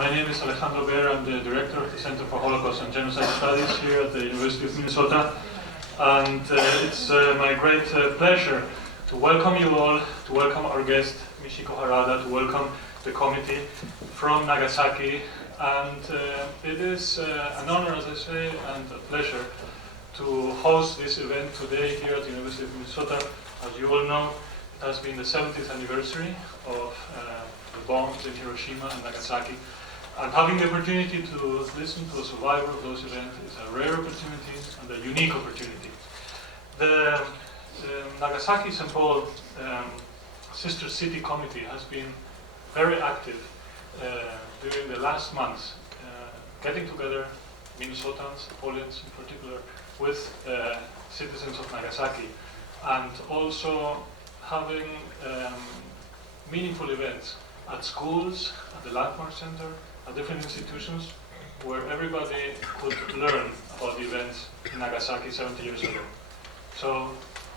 My name is Alejandro Bear. I'm the director of the Center for Holocaust and Genocide Studies here at the University of Minnesota. And it's my great pleasure to welcome you all, to welcome our guest, Michiko Harada, to welcome the committee from Nagasaki. And it is an honor, as I say, and a pleasure to host this event today here at the University of Minnesota. As you all know, it has been the 70th anniversary of the bombs in Hiroshima and Nagasaki. And having the opportunity to listen to a survivor of those events is a rare opportunity and a unique opportunity. The Nagasaki St. Paul Sister City Committee has been very active during the last months, getting together Minnesotans, Polians in particular, with citizens of Nagasaki, and also having meaningful events at schools, at the Landmark Center, at different institutions, where everybody could learn about the events in Nagasaki 70 years ago. So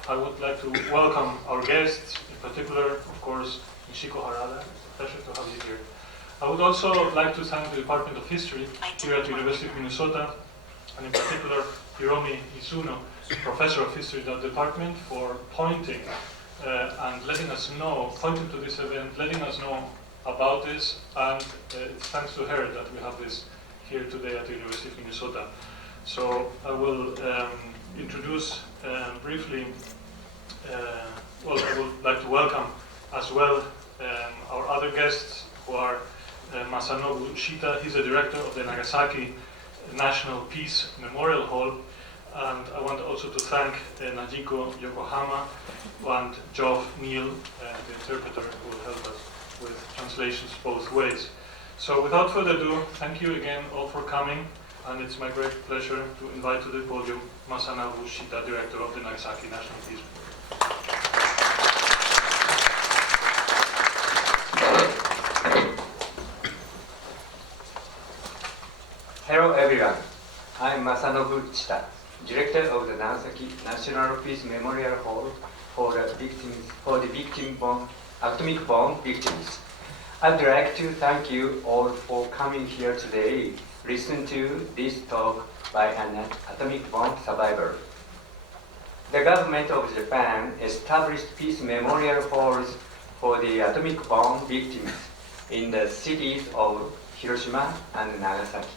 I would like to welcome our guests, in particular, of course, Michiko Harada. It's a pleasure to have you here. I would also like to thank the Department of History here at the University of Minnesota, and in particular, Hiromi Isuno, Professor of History in that department, for pointing and letting us know, pointing to this event, letting us know about this, and it's thanks to her that we have this here today at the University of Minnesota. So I will introduce briefly, well, I would like to welcome as well our other guests, who are Masanobu Chita. He's the director of the Nagasaki National Peace Memorial Hall, and I want also to thank Najiko Yokohama and Geoff Neal, the interpreter, who will help us with translations both ways. So without further ado, thank you again all for coming, and it's my great pleasure to invite to the podium Masanobu Chita, director of the Nagasaki National Peace Memorial. Hello everyone, I'm Masanobu Chita, director of the Nagasaki National Peace Memorial Hall for the atomic bomb victims. I'd like to thank you all for coming here today, listen to this talk by an atomic bomb survivor. The government of Japan established peace memorial halls for the atomic bomb victims in the cities of Hiroshima and Nagasaki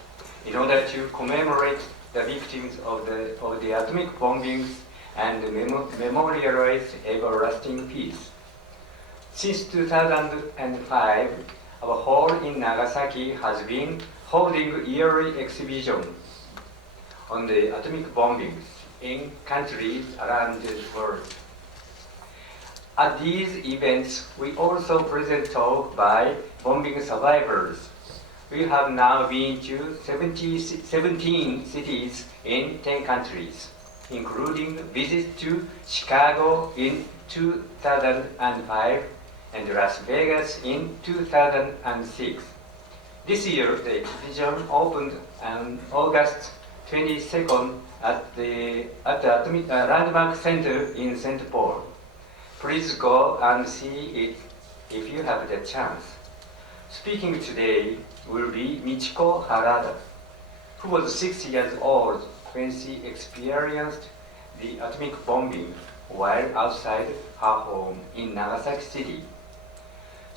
in order to commemorate the victims of the atomic bombings and memorialize everlasting peace. Since 2005, our hall in Nagasaki has been holding yearly exhibition on the atomic bombings in countries around the world. At these events, we also present talk by bombing survivors. We have now been to 17 cities in 10 countries, including visits to Chicago in 2005 and Las Vegas in 2006. This year, the exhibition opened on August 22nd at the Atomic Landmark Center in St. Paul. Please go and see it if you have the chance. Speaking today will be Michiko Harada, who was 6 years old when she experienced the atomic bombing while outside her home in Nagasaki City.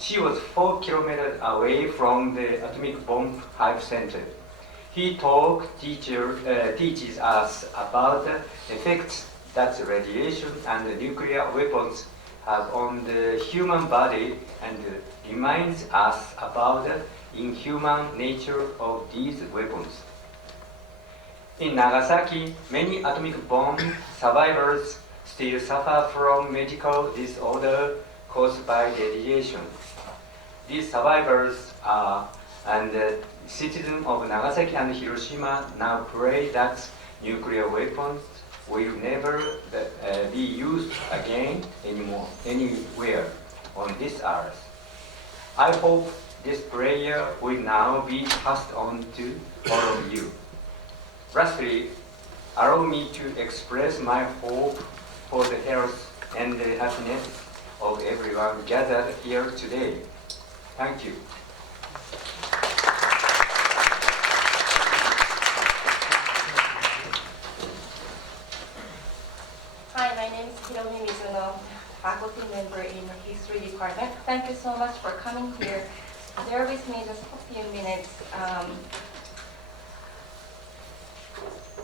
She was 4 kilometers away from the atomic bomb epicenter. He teaches us about the effects that radiation and nuclear weapons have on the human body, and reminds us about the inhuman nature of these weapons. In Nagasaki, many atomic bomb survivors still suffer from medical disorder caused by radiation. These survivors and citizens of Nagasaki and Hiroshima now pray that nuclear weapons will never be used again anywhere on this earth. I hope this prayer will now be passed on to all of you. Lastly, allow me to express my hope for the health and the happiness of everyone gathered here today. Thank you. faculty member in the history department. Thank you so much for coming here. Bear with me just a few minutes.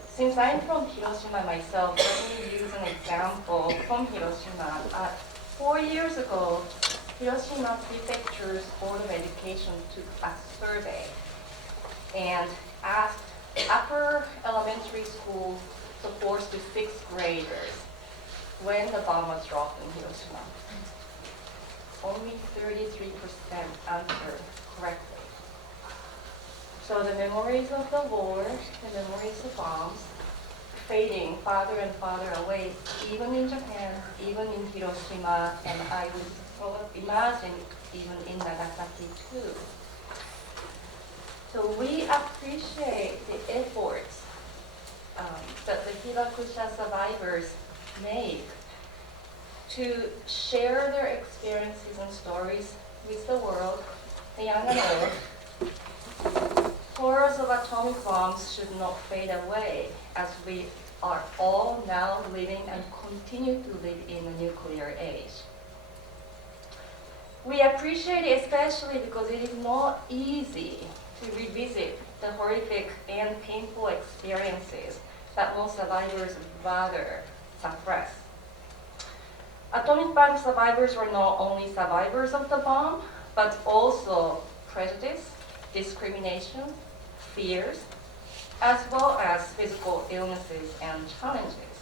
Since I'm from Hiroshima myself, let me use an example from Hiroshima. 4 years ago, Hiroshima Prefecture's Board of Education took a survey and asked upper elementary school to 4th to 6th graders when the bomb was dropped in Hiroshima. Only 33% answered correctly. So the memories of the war, the memories of bombs, fading farther and farther away, even in Japan, even in Hiroshima, and I would imagine even in Nagasaki too. So we appreciate the efforts that the Hibakusha survivors make to share their experiences and stories with the world, the young and old. Horrors of atomic bombs should not fade away as we are all now living and continue to live in a nuclear age. We appreciate it especially because it is not easy to revisit the horrific and painful experiences that most survivors rather suppress. Atomic bomb survivors were not only survivors of the bomb, but also prejudice, discrimination, fears, as well as physical illnesses and challenges.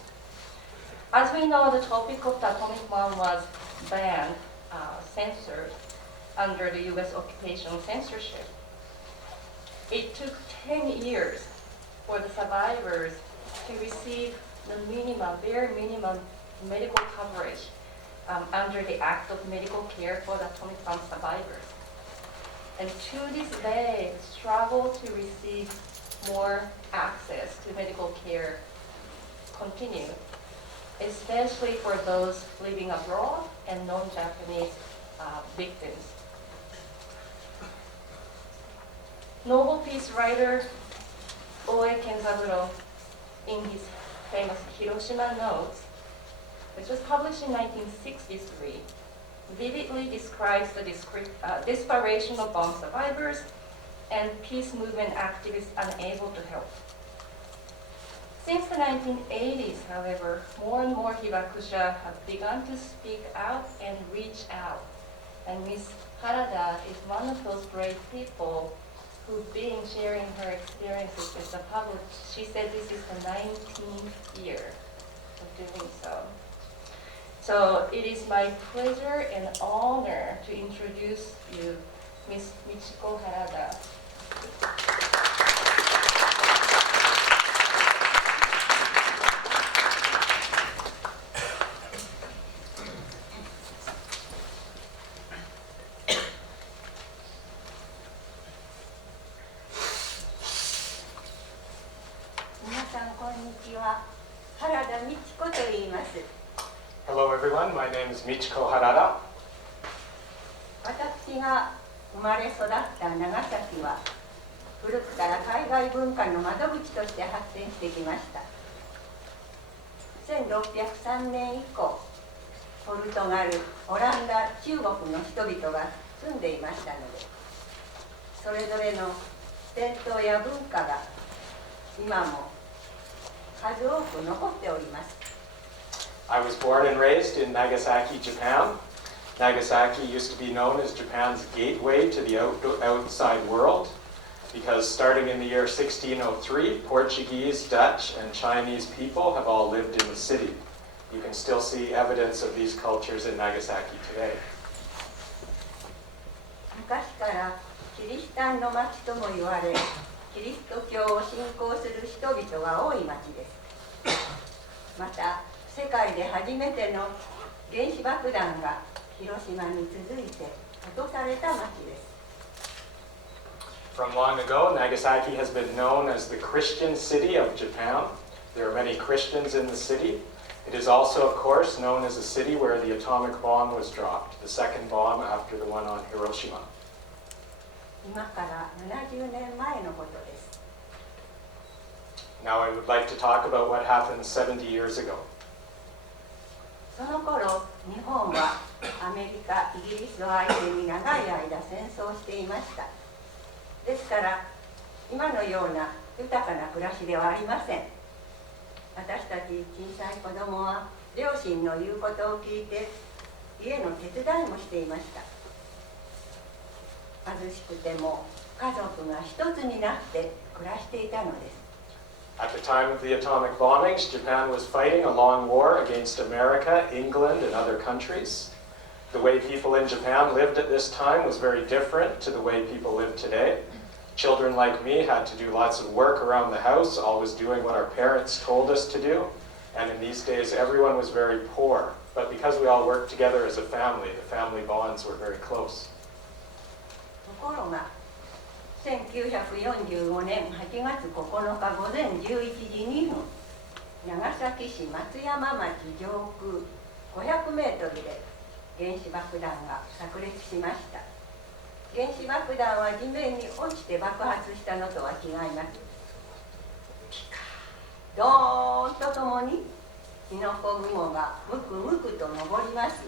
As we know, the topic of the atomic bomb was banned, censored under the US occupation censorship. It took 10 years for the survivors to receive the minimum, bare minimum medical coverage under the Act of Medical Care for the Atomic Bomb Survivors. And to this day, struggle to receive more access to medical care continue, especially for those living abroad and non-Japanese victims. Nobel Peace writer Oe Kenzaburo, in his famous Hiroshima Notes, which was published in 1963, vividly describes the desperation of bomb survivors and peace movement activists unable to help. Since the 1980s, however, more and more Hibakusha have begun to speak out and reach out. And Ms. Harada is one of those brave people who've been sharing her experiences with the public. She said this is the 19th year of doing so. So it is my pleasure and honor to introduce you Ms. Michiko Harada. Hello everyone, my name is Michiko Harada. 私が生まれ育った長崎は古くから海外文化の窓口として発展してきました。1603年以降、ポルトガル、オランダ、中国の人々が住んでいましたので、それぞれの伝統や文化が今も数多く残っております。I was born and raised in Nagasaki, Japan. Nagasaki used to be known as Japan's gateway to the outside world because starting in the year 1603, Portuguese, Dutch, and Chinese people have all lived in the city. You can still see evidence of these cultures in Nagasaki today. 昔からキリシタンの町とも言われ、キリスト教を信仰する人々が多い町です。また、世界で初めての原子爆弾が広島に続いて落とされた町です。From long ago, Nagasaki has been known as the Christian city of Japan. There are many Christians in the city. It is also, of course, known as a city where the atomic bomb was dropped, the second bomb after the one on Hiroshima. 今から70年前のことです。Now I would like to talk about what happened 70 years ago. その頃、日本はアメリカ、イギリスを相手に長い間戦争していました。ですから今のような豊かな暮らしではありません。私たち小さい子供は両親の言うことを聞いて家の手伝いもしていました。貧しくても家族が一つになって暮らしていたのです。At the time of the atomic bombings, Japan was fighting a long war against America, England, and other countries. The way people in Japan lived at this time was very different to the way people live today. Children like me had to do lots of work around the house, always doing what our parents told us to do. And in these days, everyone was very poor. But because we all worked together as a family, the family bonds were very close. ところが1945年8月9日午前11時2分、長崎市松山町上空500メートルで原子爆弾が炸裂しました。原子爆弾は地面に落ちて爆発したのとは違います。ピカードーンとともに火の粉雲がむくむくと上ります。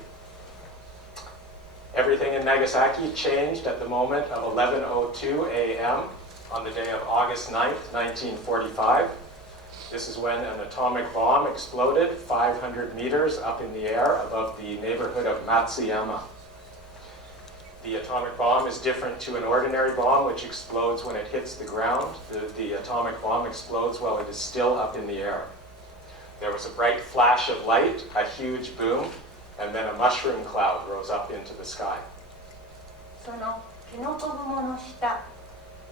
Everything in Nagasaki changed at the moment of 11:02 a.m. on the day of August 9th, 1945. This is when an atomic bomb exploded 500 meters up in the air above the neighborhood of Matsuyama. The atomic bomb is different to an ordinary bomb, which explodes when it hits the ground. The atomic bomb explodes while it is still up in the air. There was a bright flash of light, a huge boom, and then a mushroom cloud rose up into the sky. その火の粉雲の下、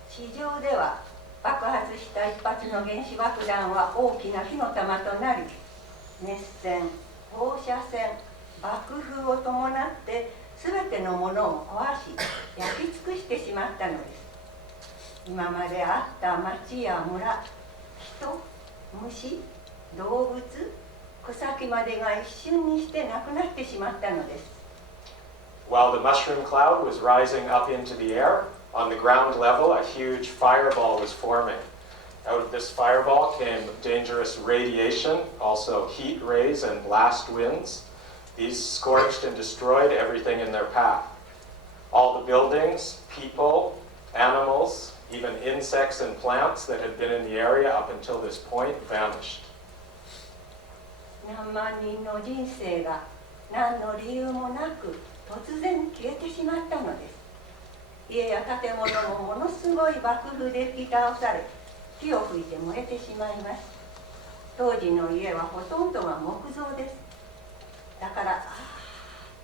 地上では爆発した一発の原子爆弾は大きな火の玉となり、熱線、放射線、爆風を伴って全てのものを壊し、焼き尽くしてしまったのです。今まであった町や村、人、虫、動物、草木までが一瞬にしてなくなってしまったのです。While the mushroom cloud was rising up into the air, on the ground level a huge fireball was forming. Out of this fireball came dangerous radiation, also heat rays and blast winds. These scorched and destroyed everything in their path. All the buildings, people, animals, even insects and plants that had been in the area up until this point vanished. 何万人の人生が何の理由もなく突然消えてしまったのです。家や建物もものすごい爆風で吹き倒され、火を吹いて燃えてしまいます。当時の家はほとんどが木造です。だからあっ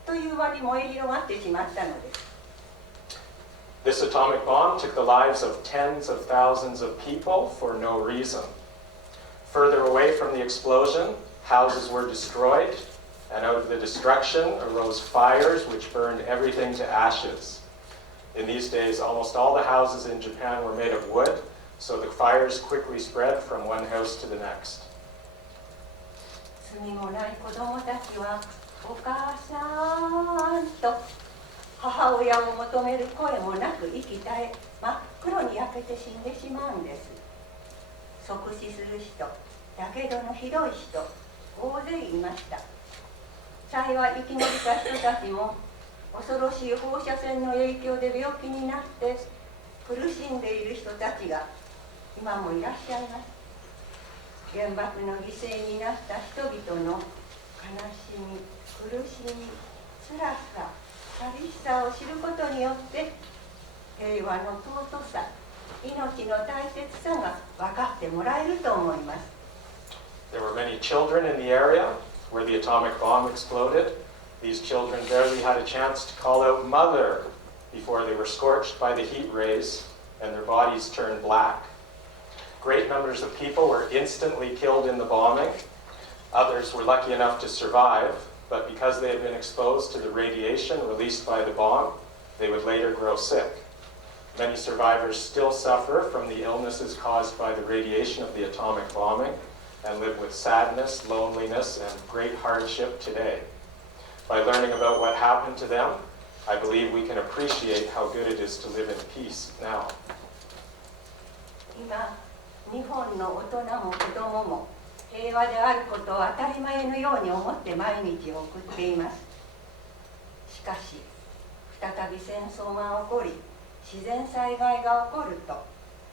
という間に燃え広がってしまったのです。This atomic bomb took the lives of tens of thousands of people for no reason. Further away from the explosion, houses were destroyed, and out of the destruction arose fires which burned everything to ashes. In these days, almost all the houses in Japan were made of wood, so the fires quickly spread from one house to the next. 罪もない子供たちはお母さんと母親を求める声もなく息絶え、真っ黒に焼けて死んでしまうんです。即死する人、やけどのひどい人、大勢いました。幸い生き延びた人たちも恐ろしい放射線の影響で病気になって苦しんでいる人たちが今もいらっしゃいます。原爆の犠牲になった人々の悲しみ、苦しみ、辛さ、寂しさを知ることによって平和の尊さ、命の大切さが分かってもらえると思います。There were many children in the area where the atomic bomb exploded. These children barely had a chance to call out "mother" before they were scorched by the heat rays and their bodies turned black. Great numbers of people were instantly killed in the bombing. Others were lucky enough to survive, but because they had been exposed to the radiation released by the bomb, they would later grow sick. Many survivors still suffer from the illnesses caused by the radiation of the atomic bombing and live with sadness, loneliness, and great hardship today. By learning about what happened to them, I believe we can appreciate how good it is to live in peace now. 今、日本の大人も子供も平和であることを当たり前のように思って毎日を送っています。かし再び戦争が起こり自然災害が起こると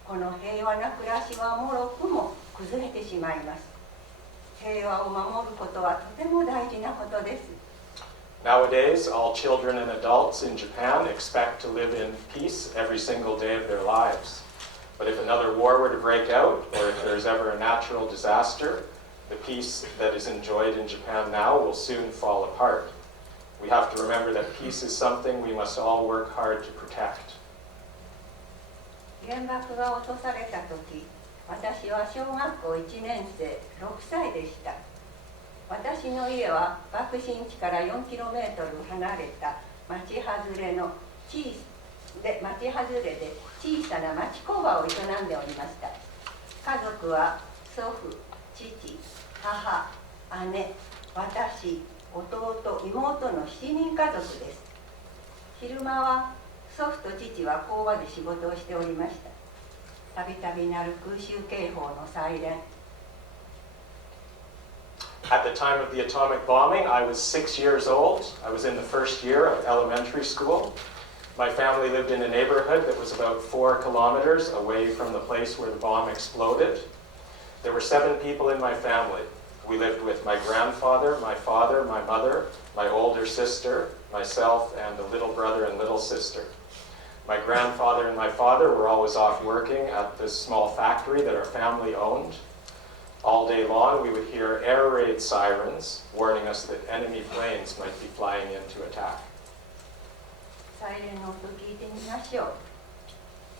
この平和な暮らしはもろくも崩れてしまいます。平和を守ることはとても大事なことです。Nowadays, all children and adults in Japan expect to live in peace every single day of their lives. But if another war were to break out, or if there's ever a natural disaster, the peace that is enjoyed in Japan now will soon fall apart. We have to remember that peace is something we must all work hard to protect. 原爆が落とされた時、私は小学校1年生6歳でした。私の家は爆心地から 4km 離れた町外れで小さな町工場を営んでおりました。家族は祖父、父、母、姉、私、弟、妹の7人家族です。昼間は祖父と父は工場で仕事をしておりました。たびたび鳴る空襲警報のサイレン。At the time of the atomic bombing, I was 6 years old. I was in the first year of elementary school. My family lived in a neighborhood that was about 4 kilometers away from the place where the bomb exploded. There were 7 people in my family. We lived with my grandfather, my father, my mother, my older sister, myself, and a little brother and little sister. My grandfather and my father were always off working at this small factory that our family owned. All day long, we would hear air raid sirens warning us that enemy planes might be flying in to attack. サイレンの音聞いてみましょう。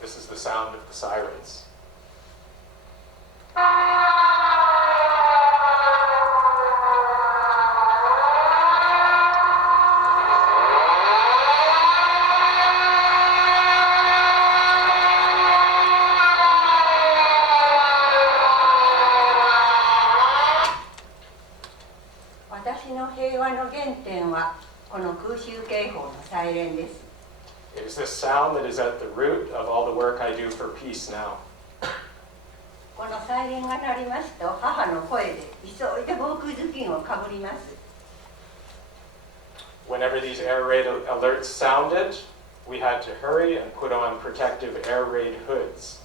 This is the sound of the sirens. 私の平和の原点はこの空襲警報のサイレンです。It is this sound that is at the root of all the work I do for peace now. このサイレンが鳴りますと母の声で急いで防空頭巾をかぶります。 Whenever these air raid alerts sounded, we had to hurry and put on protective air raid hoods.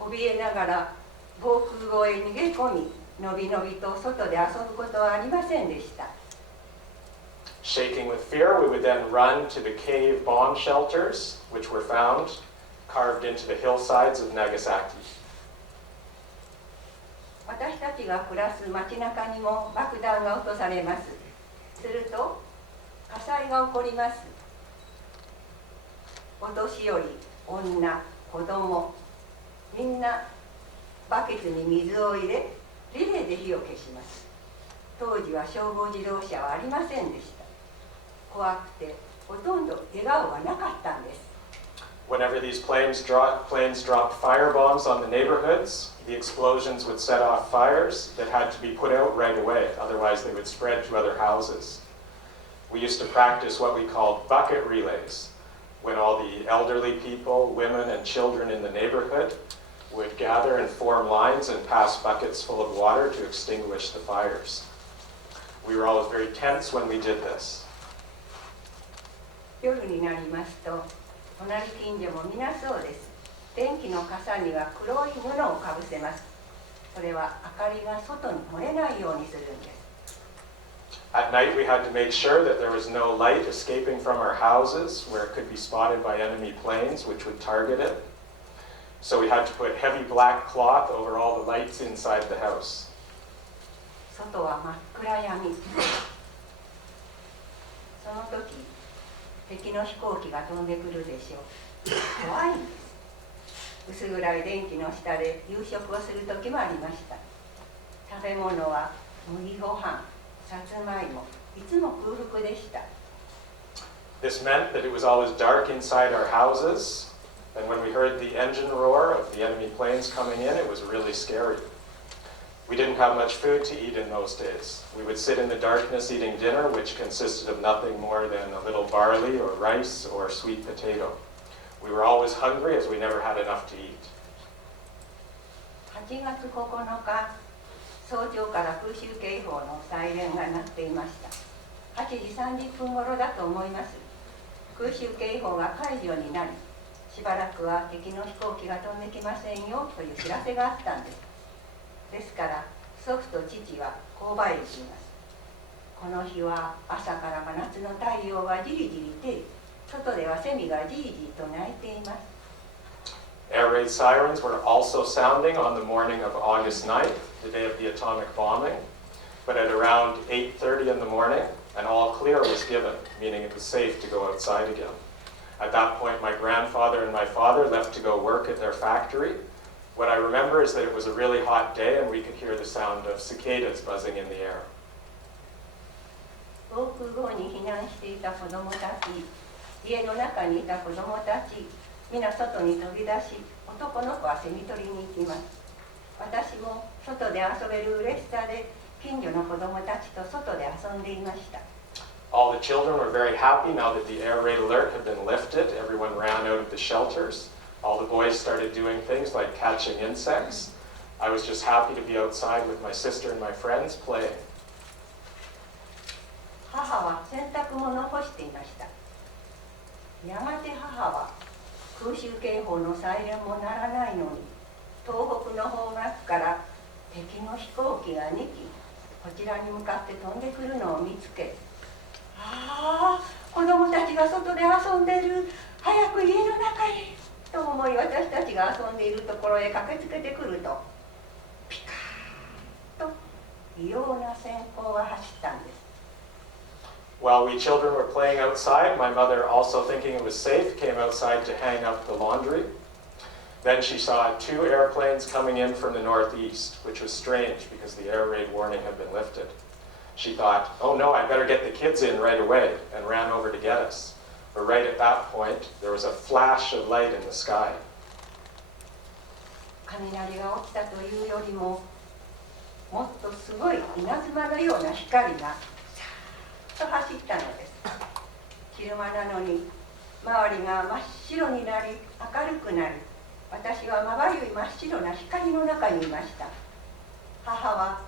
怯えながら防空壕へ逃げ込み、のびのびと外で遊ぶことはありませんでした。 Shaking with fear, we would then run to the cave bomb shelters, which were found carved into the hillsides of Nagasaki. 私たちが暮らす街中にも爆弾が落とされます。すると火災が起こります。お年寄り、女、子供、みんなバケツに水を入れ、リレーで火を消します。当時は消防自動車はありませんでした。怖くてほとんど笑顔はなかったんです。 Whenever these planes dropped fire bombs on the neighborhoods, the explosions would set off fires that had to be put out right away, otherwise they would spread to other houses. We used to practice what we called bucket relays, when all the elderly people, women, and children in the neighborhood would gather and form lines and pass buckets full of water to extinguish the fires. We were always very tense when we did this. 夜になりますと隣近所も皆そうです。電気の傘には黒い布をかぶせます。それは明かりが外に漏れないようにするんです。 At night, we had to make sure that there was no light escaping from our houses where it could be spotted by enemy planes, which would target it. So we had to put heavy black cloth over all the lights inside the house. 外は真っ暗闇。その時、敵の飛行機が飛んでくるでしょう。怖いんです。薄暗い電気の下で夕食をする時もありました。食べ物は麦ご飯、さつまいも、いつも空腹でした。 This meant that it was always dark inside our houses, and when we heard the engine roar of the enemy planes coming in, it was really scary. We didn't have much food to eat in those days. We would sit in the darkness eating dinner, which consisted of nothing more than a little barley or rice or sweet potato. We were always hungry as we never had enough to eat. 8月9日、早朝から空襲警報のサイレンが鳴っていました。8時30分頃だと思います。空襲警報が解除になり、しばらくは敵の飛行機が飛んできませんよという知らせがあったんです。ですから祖父と父は購買へ行きます。この日は朝から真夏の太陽がじりじり照り、外ではセミがじーじーと鳴いています。Air raid sirens were also sounding on the morning of August 9th, the day of the atomic bombing. But at around 8:30 in the morning, an all clear was given, meaning it was safe to go outside again. At that point, my grandfather and my father left to go work at their factory. What I remember is that it was a really hot day and we could hear the sound of cicadas buzzing in the air. 防空壕に避難していた子どもたち、家の中にいた子どもたち、皆外に飛び出し、男の子はセミ取りに行きます。私も外で遊べる嬉しさで、近所の子どもたちと外で遊んでいました。All the children were very happy now that the air raid alert had been lifted. Everyone ran out of the shelters. All the boys started doing things like catching insects. I was just happy to be outside with my sister and my friends playing. 母は洗濯物を干していました。やがて母は空襲警報のサイレンも鳴らないのに、東北の方角から敵の飛行機が2機こちらに向かって飛んでくるのを見つけ、ああ、子供たちが外で遊んでる、早く家の中へと思い、私たちが遊んでいるところへ駆けつけてくると、ピカーッと異様な閃光が走ったんです。While we children were playing outside, my mother, also thinking it was safe, came outside to hang up the laundry. Then she saw 2 airplanes coming in from the northeast, which was strange because the air raid warning had been lifted. She thought, oh no, I better get the kids in right away, and ran over to get us. But right at that point, there was a flash of light in the sky. 雷が起きたというよりも、もっとすごい稲妻のような光がさーっと走ったのです。昼間なのに周りが真っ白になり明るくなり、私はまばゆい真っ白な光の中にいました。母は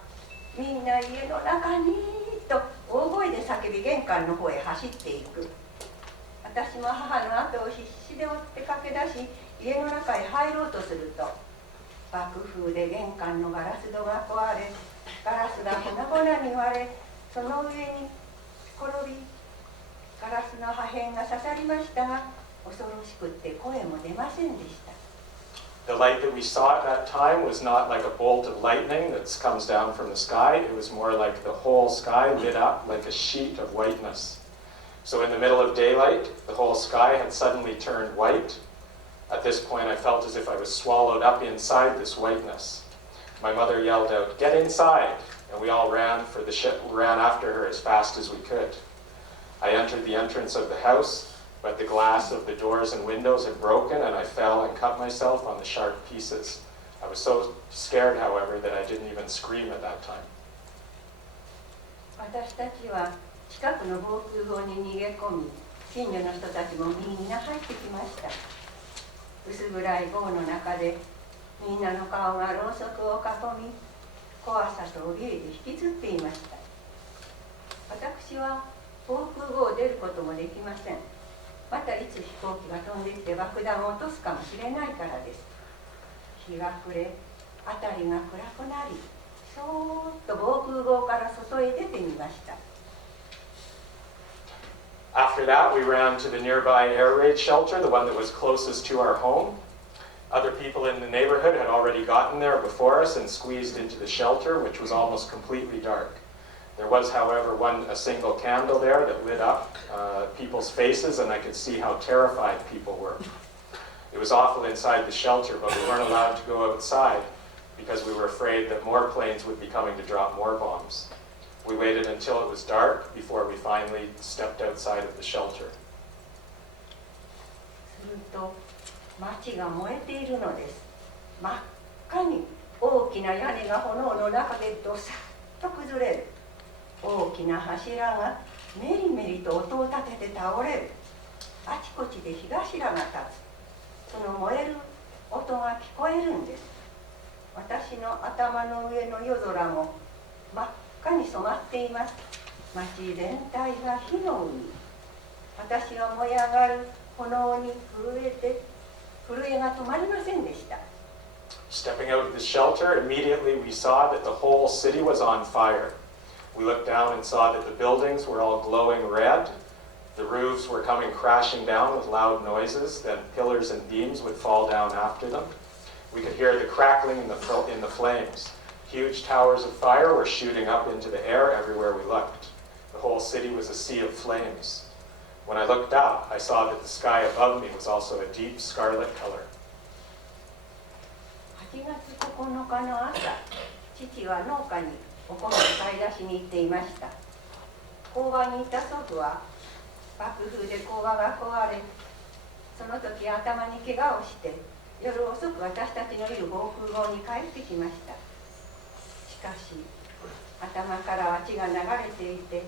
みんな家の中にと大声で叫び玄関の方へ走っていく。私も母の後を必死で追って駆け出し、家の中へ入ろうとすると、爆風で玄関のガラス戸が壊れ、ガラスが粉々に割れ、その上に転び、ガラスの破片が刺さりましたが、恐ろしくって声も出ませんでした。The light that we saw at that time was not like a bolt of lightning that comes down from the sky. It was more like the whole sky lit up like a sheet of whiteness. So in the middle of daylight, the whole sky had suddenly turned white. At this point, I felt as if I was swallowed up inside this whiteness. My mother yelled out, "Get inside!" And we all ran after her as fast as we could. I entered the entrance of the house, but the glass of the doors and windows had broken and I fell and cut myself on the sharp pieces. I was so scared, however, that I didn't even scream at that time. 私たちは近くの防空壕に逃げ込み、近所の人たちもみんな入ってきました。薄暗い壕の中でみんなの顔がろうそくを囲み、怖さと怯えで引きつっていました。私は防空壕を出ることもできません。またいつ飛行機が飛んできて爆弾を落とすかもしれないからです。日が暮れ、辺りが暗くなり、そーっと防空壕から外へ出てみました。After that, we ran to the nearby air raid shelter, the one that was closest to our home. Other people in the neighborhood had already gotten there before us and squeezed into the shelter, which was almost completely dark. There was, however, a single candle there that lit up people's faces, and I could see how terrified people were. It was awful inside the shelter, but we weren't allowed to go outside because we were afraid that more planes would be coming to drop more bombs. We waited until it was dark before we finally stepped outside of the shelter. すると街が燃えているのです。真っ赤に大きな屋根が炎の中でどさっと崩れる。大きな柱がメリメリと音を立てて倒れる。あちこちで火柱が立つ。その燃える音が聞こえるんです。私の頭の上の夜空も真っ赤に染まっています。街全体が火の海。私は燃え上がる炎に震えが止まりませんでした。Stepping out of the shelter, immediately we saw that the whole city was on fire. We looked down and saw that the buildings were all glowing red. The roofs were coming crashing down with loud noises, then pillars and beams would fall down after them. We could hear the crackling in the flames. Huge towers of fire were shooting up into the air everywhere we looked. The whole city was a sea of flames. When I looked up, I saw that the sky above me was also a deep scarlet color. 8月9日の朝、父は農家にお米を買い出しに行っていました。工場にいた祖父は爆風で工場が壊れ、その時頭に怪我をして夜遅く私たちのいる防空壕に帰ってきました。しかし頭からは血が流れていて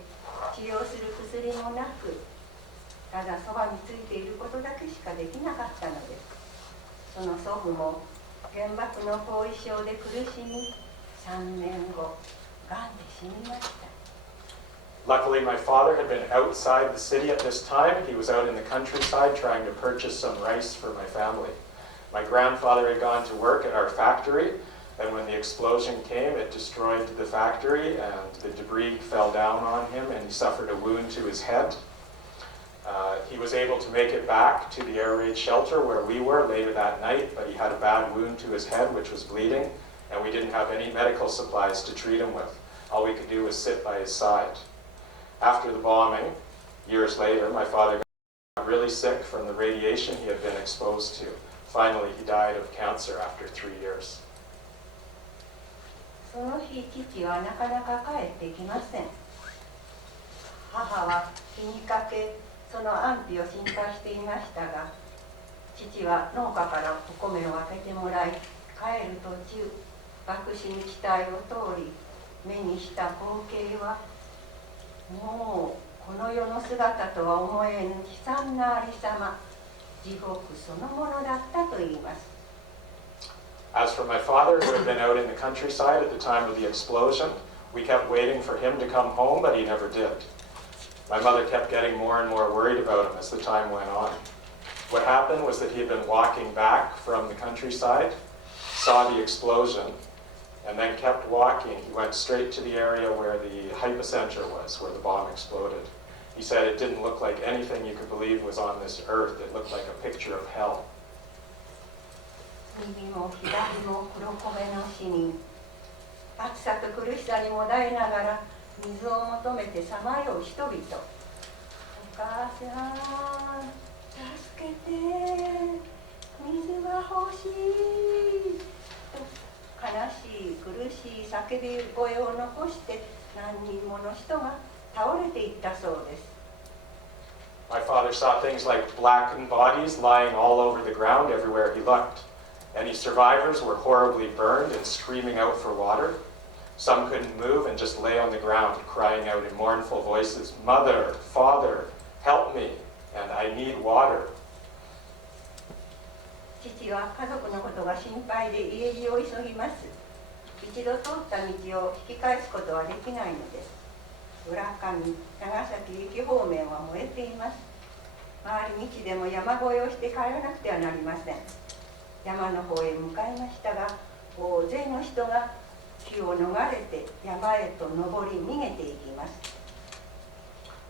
治療する薬もなく、ただそばについていることだけしかできなかったのです。その祖父も原爆の後遺症で苦しみ、3年後がんで死にました。Luckily, my father had been outside the city at this time. He was out in the countryside trying to purchase some rice for my family. My grandfather had gone to work at our factory, and when the explosion came, it destroyed the factory, and the debris fell down on him, and he suffered a wound to his head. He was able to make it back to the air raid shelter where we were later that night, but he had a bad wound to his head, which was bleeding, and we didn't have any medical supplies to treat him with. All we could do was sit by his side. After the bombing, years later, my father got really sick from the radiation he had been exposed to. Finally, he died of cancer after 3 years. その日、父はなかなか帰ってきません。母は気にかけ、その安否を心配していましたが、父は農家からお米を分けてもらい、帰る途中、爆心地帯を通り、目にした光景は、もうこの世の姿とは思えぬ悲惨なありさま、地獄そのものだったと言います。As for my father, who had been out in the countryside at the time of the explosion, we kept waiting for him to come home, but he never did. My mother kept getting more and more worried about him as the time went on. What happened was that he had been walking back from the countryside, saw the explosion, and then kept walking. He went straight to the area where the epicenter was, where the bomb exploded. He said it didn't look like anything you could believe was on this earth. It looked like a picture of hell. 右も左も黒米の死人、暑さと苦しさにもだえながら水を求めてさまよう人々。お母さん、助けて、水が欲しいと悲しい苦しい叫び声を残して何人もの人が倒れていったそうです。My father saw things like blackened bodies lying all over the ground everywhere he looked. Any survivors were horribly burned and screaming out for water. Some couldn't move and just lay on the ground, crying out in mournful voices, "Mother, Father, help me, and I need water." 父は家族のことが心配で家路を急ぎます。一度通った道を引き返すことはできないのです。浦上、長崎駅方面は燃えています。回り道でも山越えをして帰らなくてはなりません。山の方へ向かいましたが、大勢の人が火を逃れて山へと登り逃げていきます。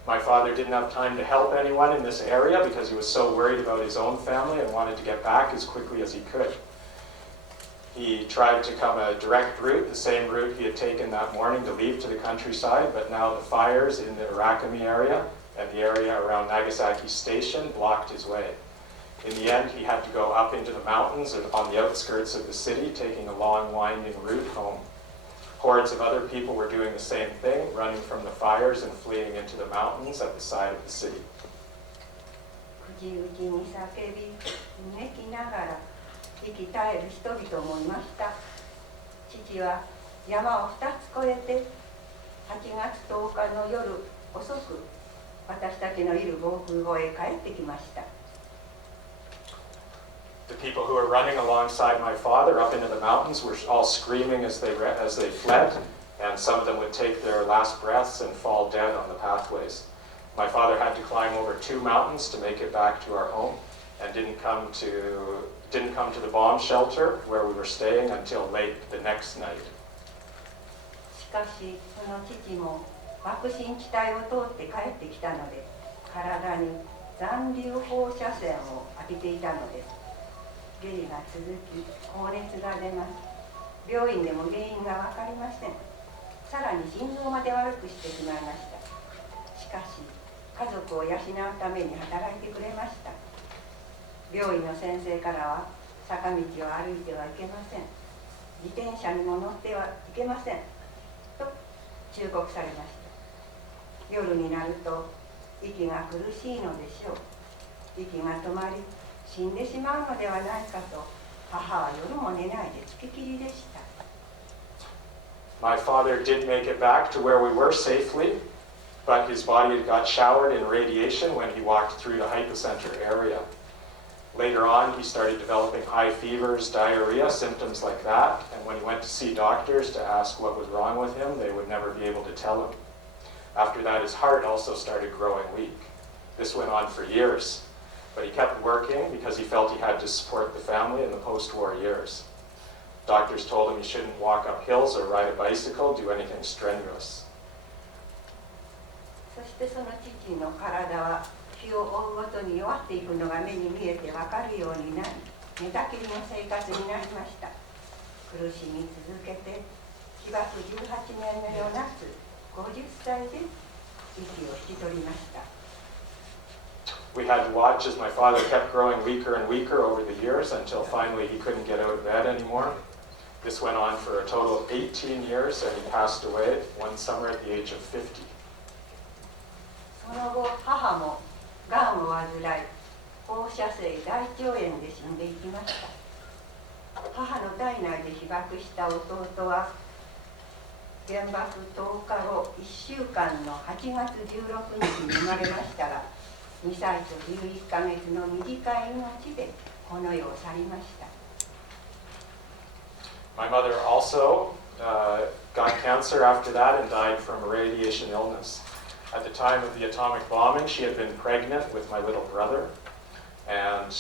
My father didn't have time to help anyone in this area because he was so worried about his own family and wanted to get back as quickly as he could. He tried to come a direct route, the same route he had taken that morning to leave to the countryside, but now the fires in the Irakami area and the area around Nagasaki Station blocked his way. In the end, he had to go up into the mountains on the outskirts of the city, taking a long, winding route home. Hordes of other people were doing the same thing, running from the fires and fleeing into the mountains at the side of the city. 口々に叫び、うめきながら息絶える人々もいました。父は山を2つ越えて、8月10日の夜遅く、私たちのいる防空壕へ帰ってきました。The people who were running alongside my father up into the mountains were all screaming as they fled, and some of them would take their last breaths and fall dead on the pathways. My father had to climb over 2 mountains to make it back to our home, and didn't come to the bomb shelter where we were staying until late the next night. しかしその父も爆心地帯を通って帰ってきたので、体に残留放射線を浴びていたのです。下痢が続き、高熱が出ます。病院でも原因が分かりません。さらに心臓まで悪くしてしまいました。しかし家族を養うために働いてくれました。病院の先生からは、坂道を歩いてはいけません、自転車にも乗ってはいけませんと忠告されました。夜になると息が苦しいのでしょう。息が止まり死んでしまうのではないかと、母は夜も寝ないでつきっきりでした。 My father did make it back to where we were safely, but his body had got showered in radiation when he walked through the Hibakusha area. Later on, he started developing high fevers, diarrhea, symptoms like that, and when he went to see doctors to ask what was wrong with him, they would never be able to tell him. After that, his heart also started growing weak. This went on for years, but he kept working because he felt he had to support the family in the post-war years. Doctors told him he shouldn't walk up hills or ride a bicycle, do anything strenuous. そしてその父の体は日を追うごとに弱っていくのが目に見えて分かるようになり、寝たきりの生活になりました。苦しみ続けて、被爆18年目の夏、50歳で息を引き取りました。We had to watch as my father kept growing weaker and weaker over the years until finally he couldn't get out of bed anymore. This went on for a total of 18 years and he passed away one summer at the age of 50. その後、母もがんを患い、放射性大腸炎で死んでいきました。母の体内で被爆した弟は、原爆10日後1週間の8月16日に生まれましたが、2歳と11ヶ月の短い命でこの世を去りました。My mother also got cancer after that and died from a radiation illness. At the time of the atomic bombing, she had been pregnant with my little brother, and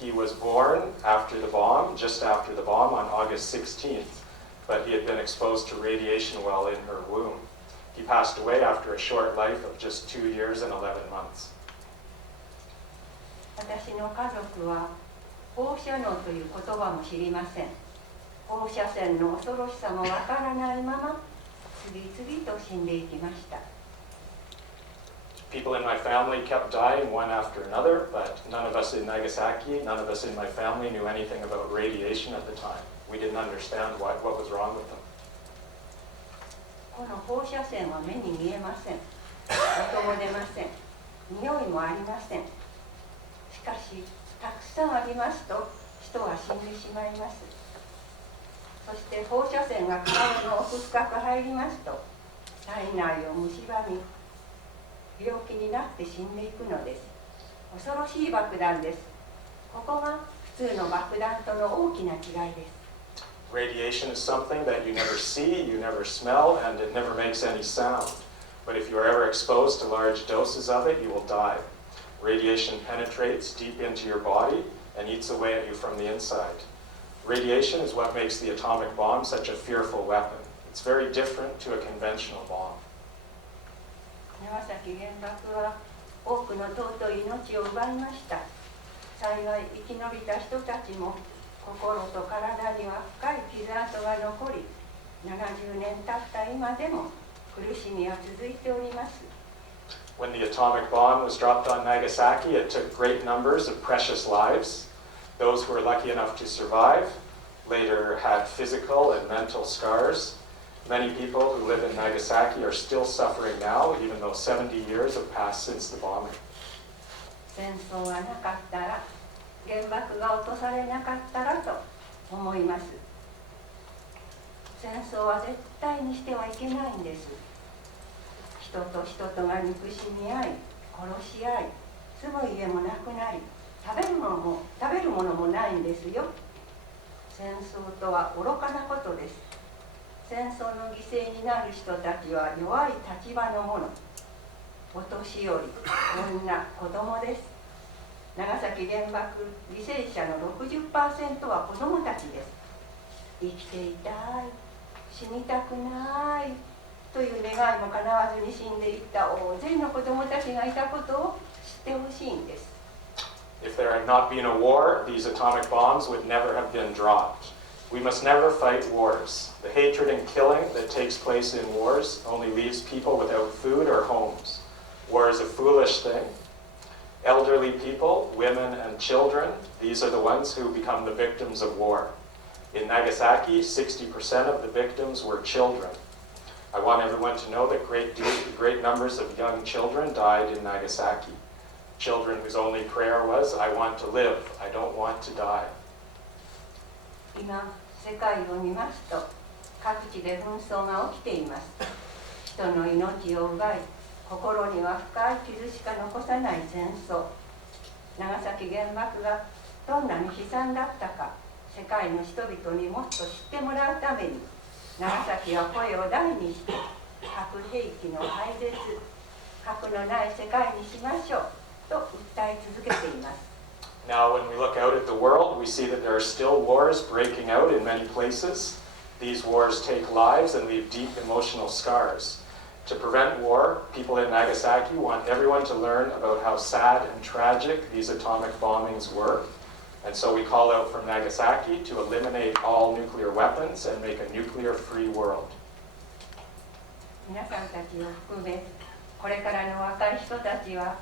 he was born after the bomb, just after the bomb on August 16th, but he had been exposed to radiation while in her womb. He passed away after a short life of just 2 years and 11 months. 私の家族は放射能という言葉も知りません。放射線の恐ろしさもわからないまま次々と死んでいきました。People in my family kept dying one after another, but none of us in Nagasaki, none of us in my family knew anything about radiation at the time. We didn't understand what was wrong with them. この放射線は目に見えません。音も出ません。匂いもありません。しかし、たくさんありますと人は死んでしまいます。そして放射線が体の奥深く入りますと体内を蝕み、病気になって死んでいくのです。恐ろしい爆弾です。ここが普通の爆弾との大きな違いです。Radiation is something that you never see, you never smell, and it never makes any sound. But if you are ever exposed to large doses of it, you will die. Radiation penetrates deep into your body and eats away at you from the inside. Radiation is what makes the atomic bomb such a fearful weapon. It's very different to a conventional bomb. 長崎原爆は多くの尊い命を奪いました。幸い生き延びた人たちも心と体には深い傷跡が残り、70年経った今でも苦しみは続いております。When the atomic bomb was dropped on Nagasaki, it took great numbers of precious lives. Those who were lucky enough to survive later had physical and mental scars. Many people who live in Nagasaki are still suffering now, even though 70 years have passed since the bombing. 戦争がなかったら、原爆が落とされなかったらと思います。戦争は絶対にしてはいけないんです。人と人とが憎しみ合い、殺し合い、住む家もなくなり、食べるもものもないんですよ。戦争とは愚かなことです。戦争の犠牲になる人たちは弱い立場の者、お年寄り、女、子供です。長崎原爆犠牲者の 60% は子供たちです。生きていたい、死にたくないという願いも叶わずに死んでいった大勢の子供たちがいたことを知ってほしいんです。If there had not been a war, these atomic bombs would never have been dropped. We must never fight wars. The hatred and killing that takes place in wars only leaves people without food or homes. War is a foolish thing. Elderly people, women, and children, these are the ones who become the victims of war. In Nagasaki, 60% of the victims were children. I want everyone to know that great numbers of young children died in Nagasaki. Children whose only prayer was, I want to live, I don't want to die. 今、世界を見ますと、各地で紛争が起きています。人の命を奪い、心には深い傷しか残さない戦争。長崎原爆がどんなに悲惨だったか、世界の人々にもっと知ってもらうために、長崎は声を大にして、核兵器の廃絶、核のない世界にしましょうと訴え続けています。Now, when we look out at the world, we see that there are still wars breaking out in many places. These wars take lives and leave deep emotional scars. To prevent war, people in Nagasaki want everyone to learn about how sad and tragic these atomic bombings were. And so we call out from Nagasaki to eliminate all nuclear weapons and make a nuclear-free world. 皆さんたちを含め、これからの若い人たちは、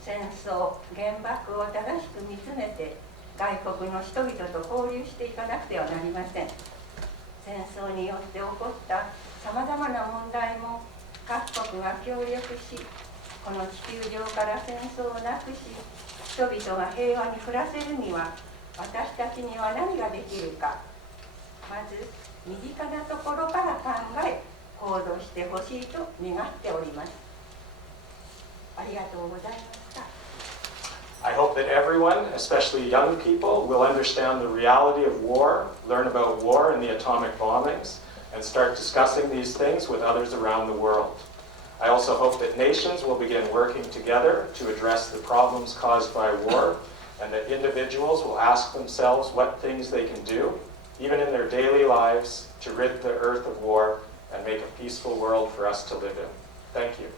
戦争、原爆を正しく見つめて、外国の人々と交流していかなくてはなりません。戦争によって起こったさまざまな問題も、各国が協力し、この地球上から戦争をなくし、人々が平和に暮らせるには、私たちには何ができるか。まず、身近なところから考え、行動してほしいと願っております。ありがとうございました。I hope that everyone, especially young people, will understand the reality of war, learn about war and the atomic bombings, and start discussing these things with others around the world. I also hope that nations will begin working together to address the problems caused by war, and that individuals will ask themselves what things they can do, even in their daily lives, to rid the earth of war and make a peaceful world for us to live in. Thank you.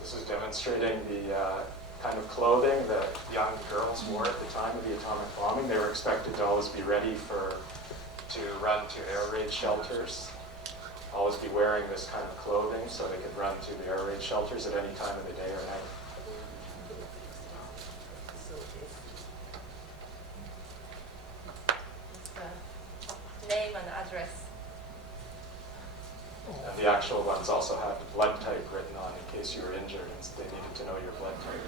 This is demonstrating the kind of clothing that young girls wore at the time of the atomic bombing. They were expected to always be ready to run to air raid shelters, always be wearing this kind of clothing so they could run to the air raid shelters at any time of the day or night. Name and address. And the actual ones also had the blood type written on in case you were injured and they needed to know your blood type.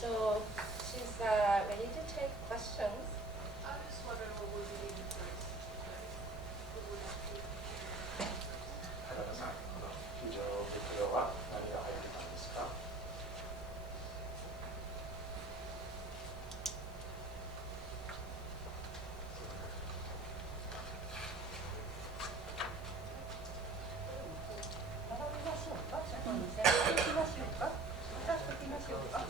So she's ready to take questions. I'm just wondering what we'll be reading first. What would it be? 原田さん、非常袋は何が入ってたんですか？並びましょうか。そこに選択しましょうか。渡しておきましょうか。こ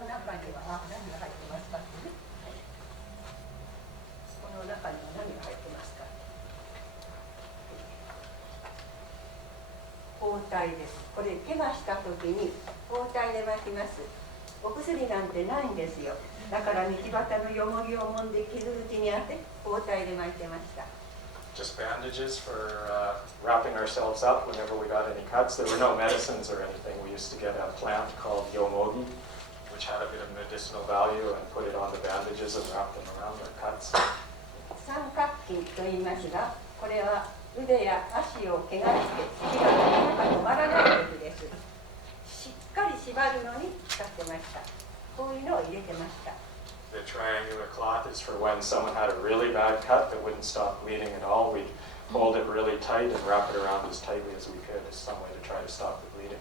の中には何が入ってますかってね。この中には何が入ってますか。包帯です。これ怪我した時に包帯で巻きます。お薬なんてないんですよ。だから道端のよもぎを揉んで傷口に当て包帯で巻いてました。Just bandages for wrapping ourselves up whenever we got any cuts. There were no medicines or anything. We used to get a plant called yomogi, which had a bit of medicinal value and put it on the bandages and wrap them around our cuts. 三角筋と言いますが、これは腕や足を怪我して血がなかなか止まらない時です。しっかり縛るのに使ってました。こういうのを入れてました。The triangular cloth is for when someone had a really bad cut that wouldn't stop bleeding at all. We'd hold it really tight and wrap it around as tightly as we could as some way to try to stop the bleeding.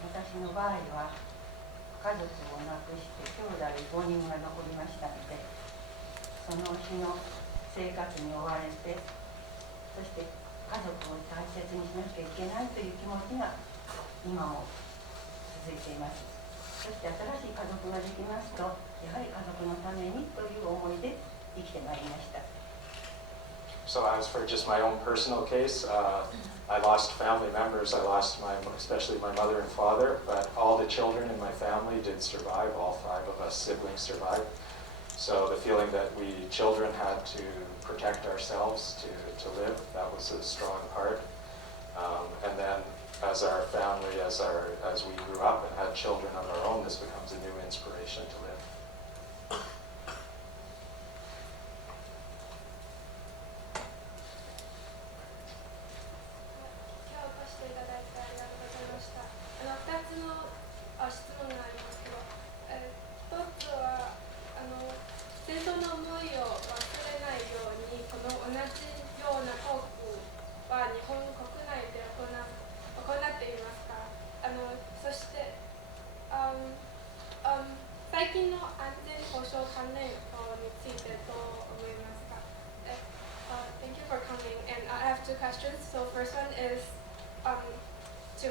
私の場合は家族を亡くして兄弟5人が残りましたので、その日の生活に追われて、そして家族を大切にしなきゃいけないという気持ちが今も続いています。そして新しい家族ができますと、やはり家族のためにという思いで生きてまいりました。So as for just my own personal case, I lost family members. I lost especially my mother and father, but all the children in my family did survive. All 5 of us siblings survived. So the feeling that we children had to protect ourselves to live, that was a strong part. And then as our family, as we grew up and had children of our own, this becomes a new inspiration to live. 最近の安全保障関連についてどう思いますか? Thank you for coming, and I have 2 questions. So first one is to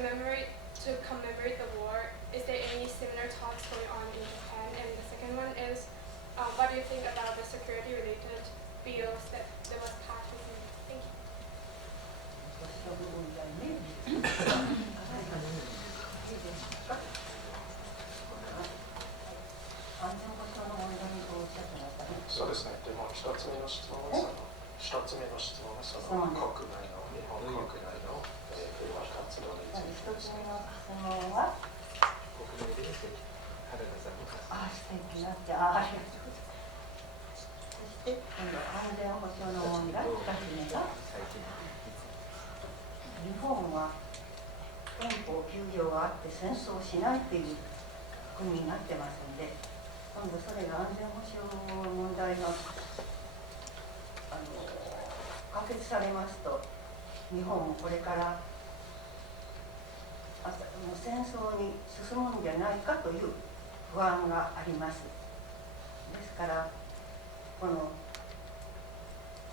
commemorate the war. Is there any similar talks going on in Japan? And the second one is, what do you think about the security-related bills that was passed recently? Thank you. 安全保障の問題におっしゃってましたね。そうですね。でも1つ目の質問はその国内の日本国内の平和活動についてですね。1つ目の質問は国内で原田さんの活動。素敵なって、ありがとうございます。そして今度安全保障の問題、2つ目が日本は憲法9条があって戦争をしないという国になってますんで、今度それが安全保障問題が可決されますと、日本もこれからもう戦争に進むんじゃないかという不安があります。ですからこの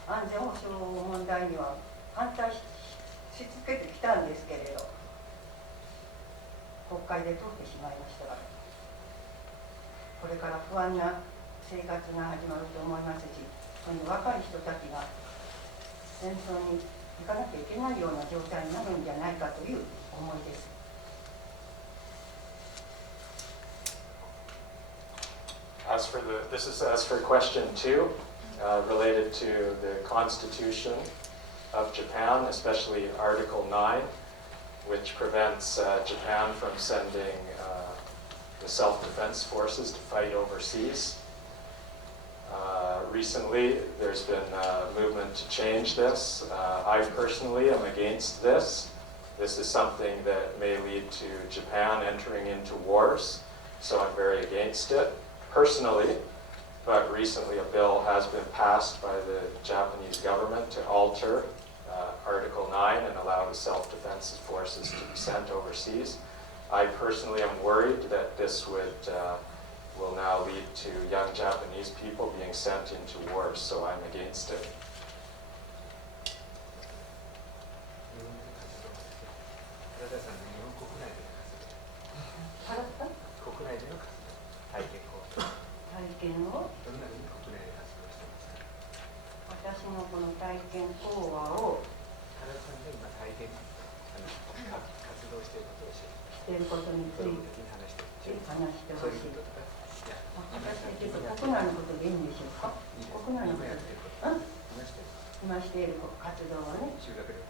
安全保障問題には反対し続けてきたんですけれど、国会で通ってしまいましたが、これから不安な生活が始まると思いますし、今度若い人たちが戦争に行かなきゃいけないような状態になるんじゃないかという思いです。This is as for question 2, related to the Constitution of Japan, especially Article 9, which prevents Japan from sending the self-defense forces to fight overseas. Recently, there's been a movement to change this. I personally am against this. This is something that may lead to Japan entering into wars, so I'm very against it personally. But recently, a bill has been passed by the Japanese government to alter Article 9 and allow the self-defense forces to be sent overseas. I personally am worried that this will now lead to young Japanese people being sent into war, so I'm against it. 原田さんの日本国内での活動、国内での活動、体験をどんなふうに国内で活動してますか？私のこの体験講話を原田さんが今活動していることを教えてしていることについて話してほしい。私ちょっと国内のことでいいんでしょうか？国内のことで今している活動はね、修学旅行、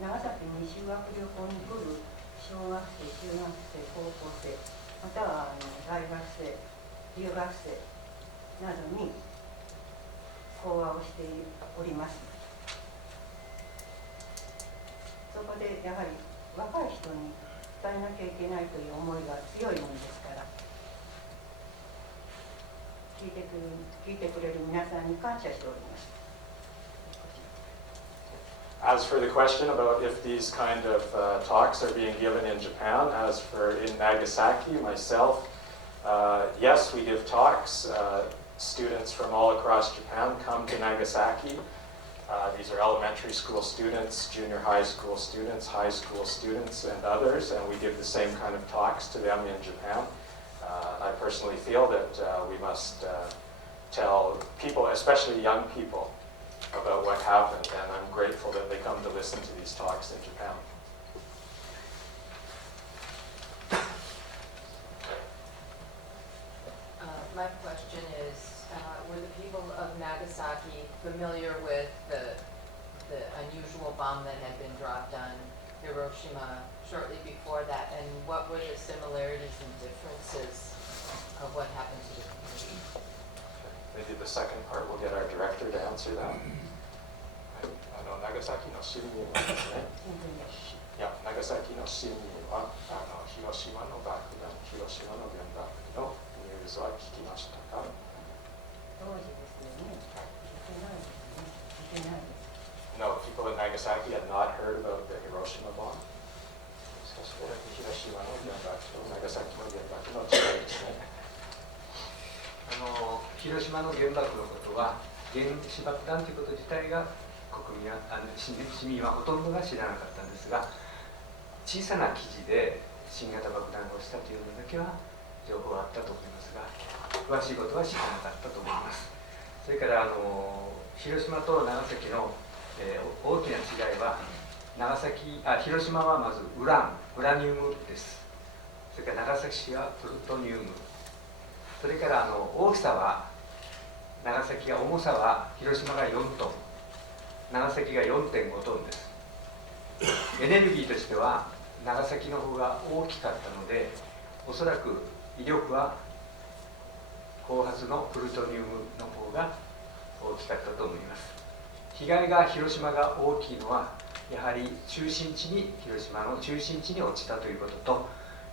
長崎に修学旅行に来る小学生、中学生、高校生、または大学生、留学生などに講話をしております。そこでやはり若い人に伝えなきゃいけないという思いが強いものですから、聞いてくれる皆さんに感謝しております。As for the question about if these kind of talks are being given in Japan, as for in Nagasaki, myself, yes, we give talks. Students from all across Japan come to Nagasaki. These are elementary school students, junior high school students, high school students, and others, and we give the same kind of talks to them in Japan. I personally feel that we must tell people, especially young people, about what happened, and I'm grateful that they come to listen to these talks in Japan. My question is, were the people of Nagasaki familiar with the unusual bomb that had been dropped on Hiroshima shortly before that, and what were the similarities and differences of what happened to the community? Maybe the second part we'll get our director to answer that. 長崎の市民はですね、いや、長崎の市民は広島の爆弾、広島の原爆のニュースは聞きましたか？当時ですよね。聞いてないです。No, people in Nagasaki had not heard about the Hiroshima bomb. しかし、広島の原爆と長崎の原爆の違いですね。広島の原爆のことは、原子爆弾ということ自体が国民は市民はほとんどが知らなかったんですが、小さな記事で新型爆弾が落ちたというのだけは情報はあったと思いますが、詳しいことは知らなかったと思います。それから広島と長崎の、大きな違いは、広島はまずウラニウムです。それから長崎市はプルトニウム、それから大きさは長崎が、重さは広島が4トン、長崎が 4.5 トンです。エネルギーとしては長崎の方が大きかったので、おそらく威力は後発のプルトニウムの方が大きかったと思います。被害が広島が大きいのは、やはり広島の中心地に落ちたということと、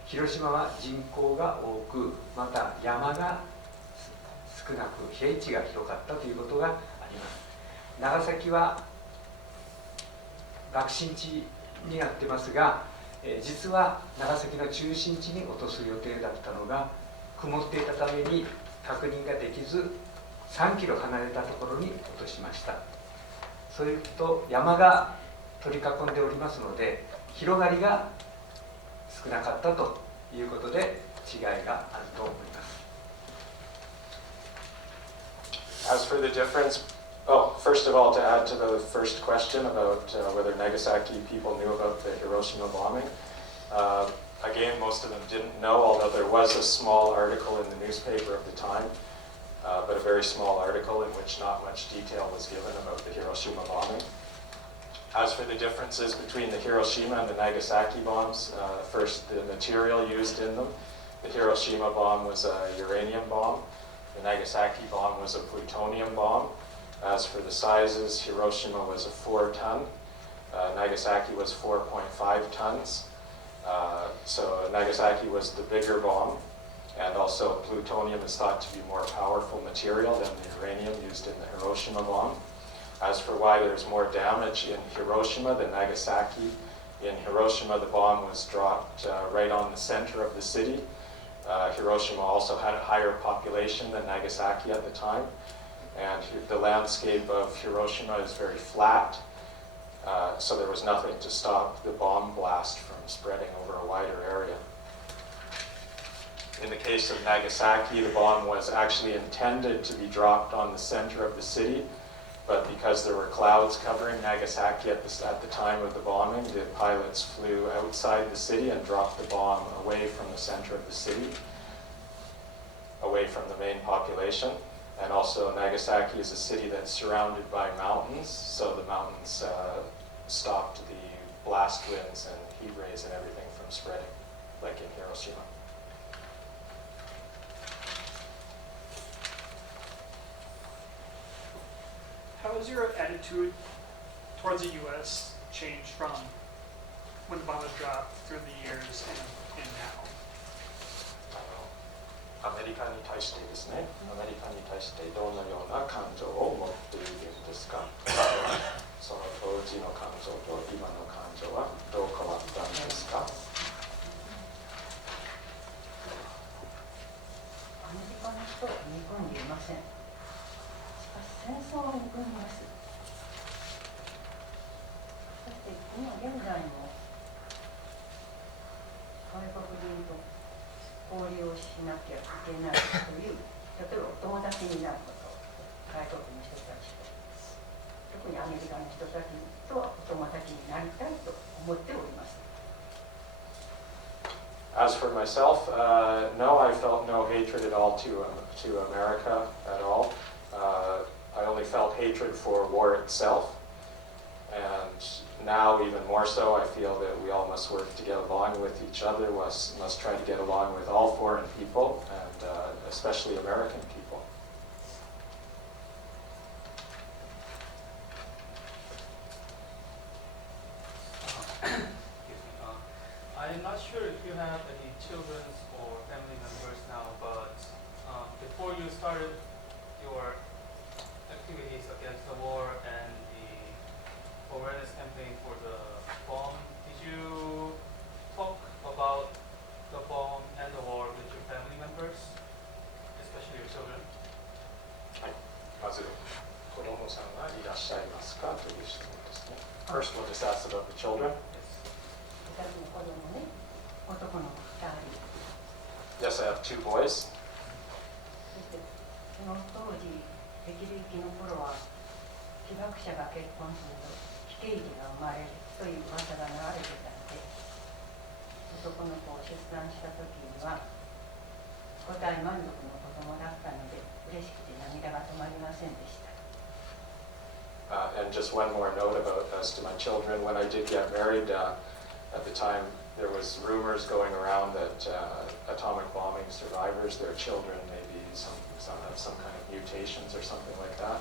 広島は人口が多く、また山が少なく平地が広かったということがあります。長崎は爆心地になってますが、実は長崎の中心地に落とす予定だったのが、曇っていたために確認ができず、3キロ離れたところに落としました。それと山が取り囲んでおりますので、広がりが少なかったということで違いがあると思います。As for the difference, first of all, to add to the first question about whether Nagasaki people knew about the Hiroshima bombing, again, most of them didn't know, although there was a small article in the newspaper of the time, but a very small article in which not much detail was given about the Hiroshima bombing. As for the differences between the Hiroshima and the Nagasaki bombs, first, the material used in them. The Hiroshima bomb was a uranium bomb. The Nagasaki bomb was a plutonium bomb. As for the sizes, Hiroshima was a 4-ton. Nagasaki was 4.5 tons. So Nagasaki was the bigger bomb. And also plutonium is thought to be more powerful material than the uranium used in the Hiroshima bomb. As for why there's more damage in Hiroshima than Nagasaki, In Hiroshima, the bomb was dropped right on the center of the city. Hiroshima also had a higher population than Nagasaki at the time, and the landscape of Hiroshima is very flat, so there was nothing to stop the bomb blast from spreading over a wider area. In the case of Nagasaki, the bomb was actually intended to be dropped on the center of the city, but because there were clouds covering Nagasaki at the time of the bombing, the pilots flew outside the city and dropped the bomb away from the center of the city, away from the main population. And also Nagasaki is a city that's surrounded by mountains, so the mountains stopped the blast winds and heat rays and everything from spreading, like in Hiroshima. How has your attitude towards the U.S. changed from when the bomb was dropped through the years and now? アメリカに対してですね、アメリカに対してどのような感情を持っているんですか。その当時の感情と今の感情はどう変わったんですか。アメリカの人は憎んでいません。しかし戦争は憎みます。そして今現在も外国人と交流をしなきゃいけないという、例えばお友達になること、外国の人たちと、特にアメリカの人たちとはお友達になりたいと思っております。As for myself, no, I felt no hatred at all to America at all. I only felt hatred for war itself, and now even more so, I feel that we all must work to get along with each other, must try to get along with all foreign people, and especially American people. I'm not sure if you have any children or family members now, but before you started your activities against the war and the awareness campaign for the bomb, did you talk about the bomb and the war with your family members, especially your children? まず子供さんがいらっしゃいますかという質問ですね。First, we'll just ask about the children. 2人の子供ね、男の2人。Yes, I have 2 boys. そしてその当時、霹靂の頃は被爆者が結婚すると奇形児が生まれるという噂が流れてたので、男の子を出産した時には五体満足の子供だったので嬉しくて涙が止まりませんでした。And just one more note about as to my children. When I did get married, at the time there was rumors going around that atomic bombing survivors, their children maybe some kind of mutations or something like that.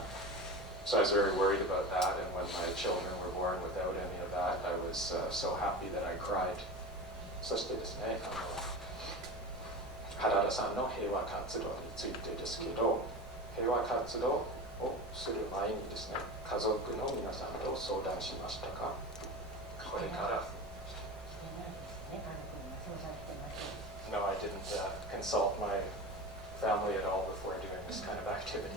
So I was very worried about that, and when my children were born without any of that, I was so happy that I cried. そしてですね、原田さんの平和活動についてですけど、平和活動をする前にですね、家族の皆さんと相談しましたか？これから。No, I didn't consult my family at all before doing this kind of activity.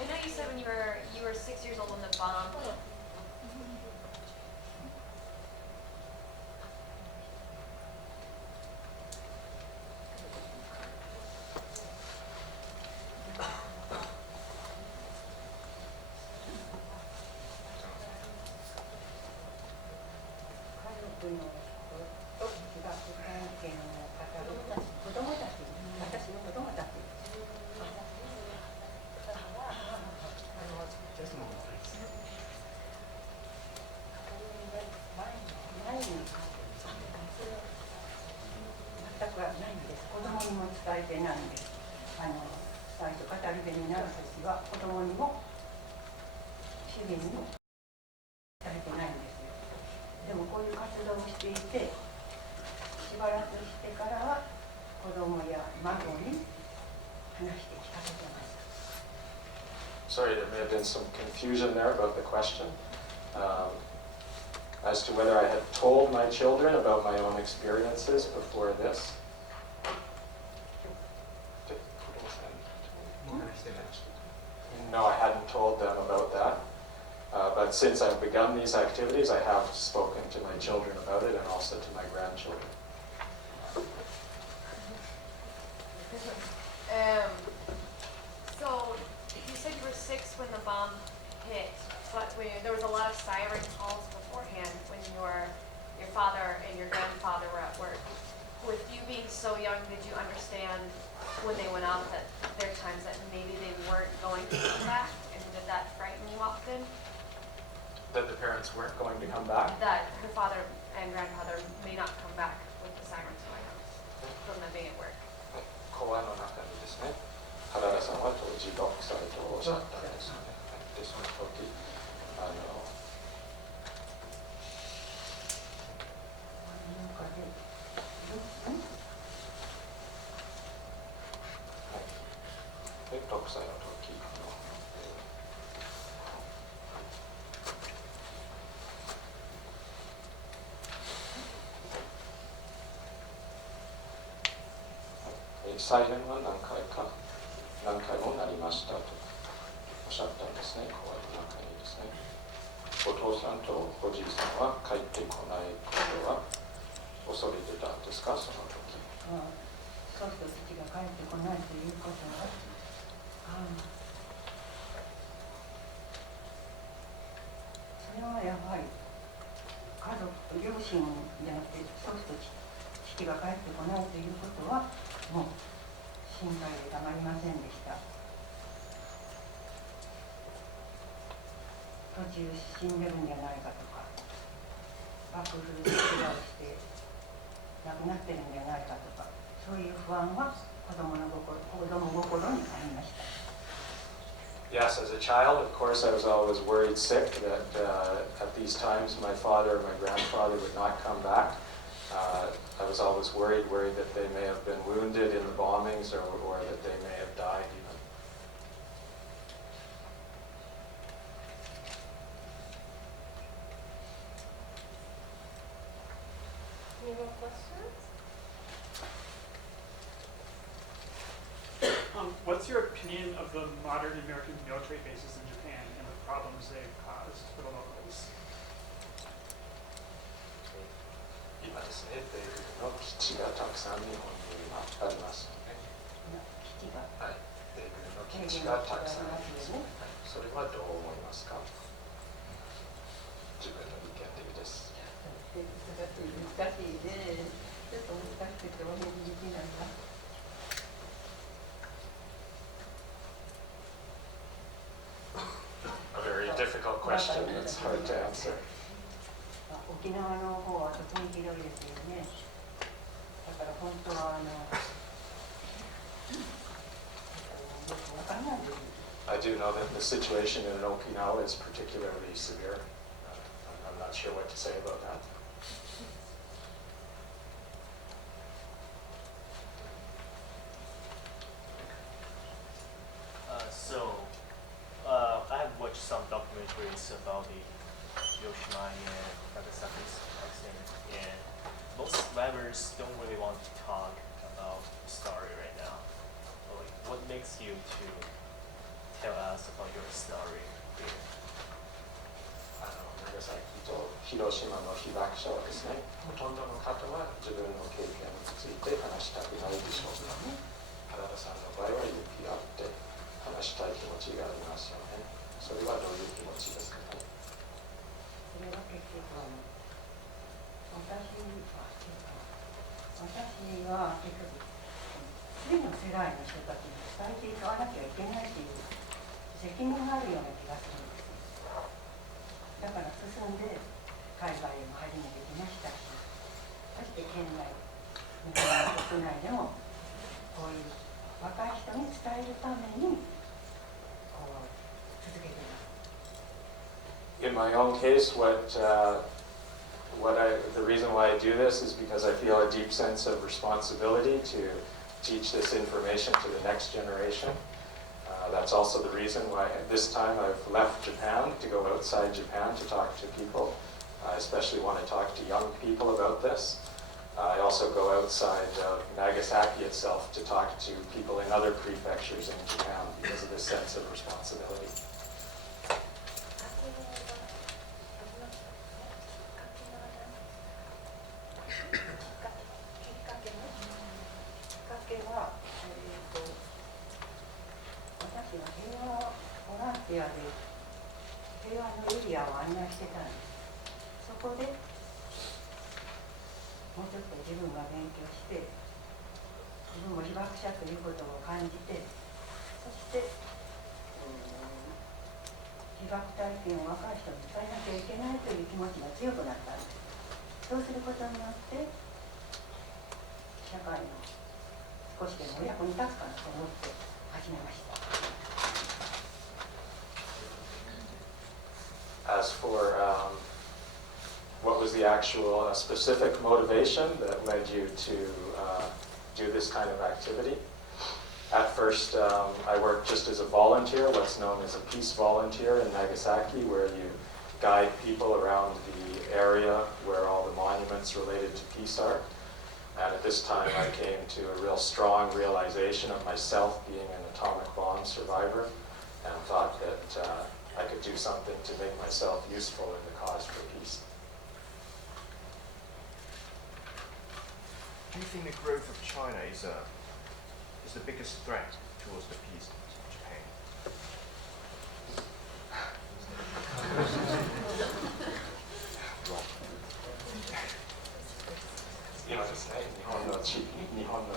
I know you said when you were 6 years old when the bomb.最初語り部になるときは子供にも主人にも伝えてないんですよ。でもこういう活動をしていてしばらくしてからは子供や孫に話して聞かせてました。been some confusion there about the question as to whether I had told my children about my own experiences before this. No, I hadn't told them about that. But since I've begun these activities, I have spoken to my children about it and also to my grandchildren. So you said you were 6 when the bomb hit, but there was a lot of siren calls beforehand when your father and your grandfather were at work. With you being so young, did you understand when they went off that there are times that maybe they weren't going to come back? And did that frighten you often? That the parents weren't going to come back? That her father and grandfather may not come back with the sirens going off from them being at work. 講話の中にですね、原田さんは当時6歳とおっしゃったんですよね。で、その時、で、6歳の時サイレンは何回も鳴りましたとおっしゃったんですね。講話の中にですね、お父さんとおじいさんは帰ってこないことは恐れてたんですか、その時。祖父と父が帰ってこないということは、それはやはり家族と両親じゃなくて祖父と父が帰ってこないということはもう心配でたまりませんでした。途中死んでるんじゃないかとか、爆風で怪我をして亡くなってるんじゃないかとか、そういう不安は子供心にありました。Yes, as a child, of course, I was always worried sick that at these times my father or my grandfather would not come back. I was always worried that they may have been wounded in the bombings or that they may have died even. Any more questions? What's your opinion of the modern American military bases in Japan and the problems they've caused for the locals? 今ですね、米軍の基地がたくさん日本に今ありますよね。基地が、はい、米軍の基地がたくさんありますよね。はい、それはどう思いますか？自分の意見的です。難しいね。ちょっと難しくてお返事できないな。A very difficult question that's hard to answer. 沖縄の方は特にひどいですよね。だから本当はよくわからないです。I do know that the situation in Okinawa is particularly severe. I'm not sure what to say about that. I have watched some documentaries about the Hiroshima and Nagasaki accident, and most survivors don't really want to talk about the story right now. But like, what makes you to tell us about your story here? 長崎と広島の被爆者はですね、ほとんどの方は自分の経験について話したくないでしょうからね。原田さんの場合は勇気があって話したい気持ちがありますよね。それはどういう気持ちですかね。それは結局私は結局次の世代の人たちに伝えていかなきゃいけないという責任があるような気がするんです。だから進んで海外へも初めて来ましたし、そして県内、日本の国内でもこういう若い人に伝えるためにこう続けています。In my own case, the reason why I do this is because I feel a deep sense of responsibility to teach this information to the next generation. that's also the reason why this time I've left Japan to go outside Japan to talk to people. I especially want to talk to young people about this. I also go outside of Nagasaki itself to talk to people in other prefectures in Japan because of this sense of responsibility.もうちょっと自分が勉強して、自分も被爆者ということを感じて、そして、被爆体験を若い人に伝えなきゃいけないという気持ちが強くなったんです。そうすることによって、社会の少しでもお役に立つかなと思って始めました。As for what was the actual specific motivation that led you to do this kind of activity? At first, I worked just as a volunteer, what's known as a peace volunteer in Nagasaki, where you guide people around the area where all the monuments related to peace are. And at this time, I came to a real strong realization of myself being an atomic bomb survivor, and thought that I could do something to make myself useful in the cause for peace. Do you think the growth of China is the biggest threat towards the peace of Japan? 今ですね、日本の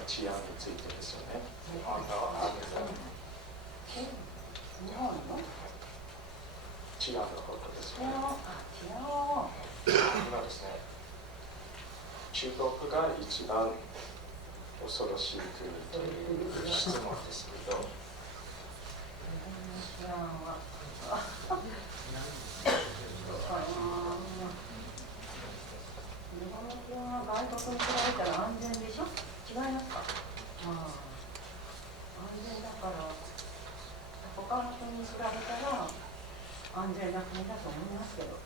治安についてですよね。日本の治安のことですよね。今ですね、中国が一番恐ろしい国という質問ですけど、日本の治安は外国に比べたら安全でしょ？違いますか？安全だから他の国に比べたら安全な国だと思いますけど。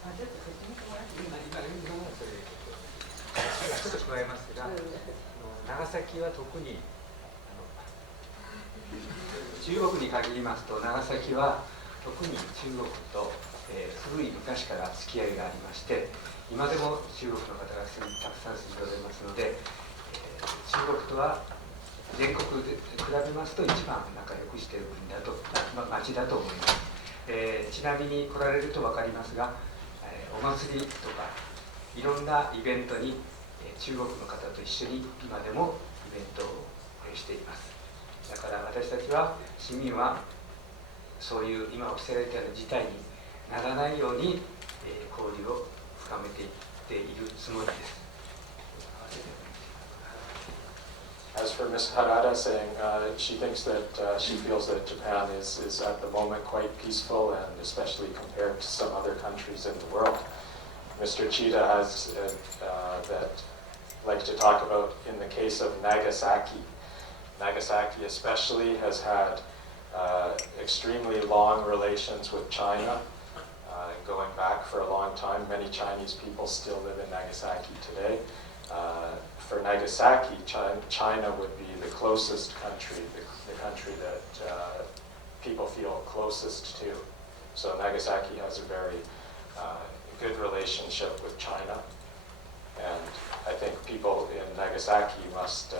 ちょっと説明してもらっていいですか？ちょっと加えますが、長崎は特に中国に限りますと、長崎は特に中国と、古い昔から付き合いがありまして、今でも中国の方がたくさん住んでおられますので、中国とは全国で比べますと一番仲良くしている国だと、町だと思います。ちなみに来られると分かりますが、お祭りとかいろんなイベントに中国の方と一緒に今でもイベントをしています。だから私たちは市民はそういう今おっしゃられたような事態にならないように交流を深めていっているつもりです。As for Ms. Harada saying, she thinks that she feels that Japan is at the moment quite peaceful, and especially compared to some other countries in the world. Mr. Chita has that like to talk about in the case of Nagasaki. Nagasaki especially has had extremely long relations with China, going back for a long time. Many Chinese people still live in Nagasaki today. For Nagasaki, China would be the closest country, the country that people feel closest to. So Nagasaki has a very good relationship with China. And I think people in Nagasaki must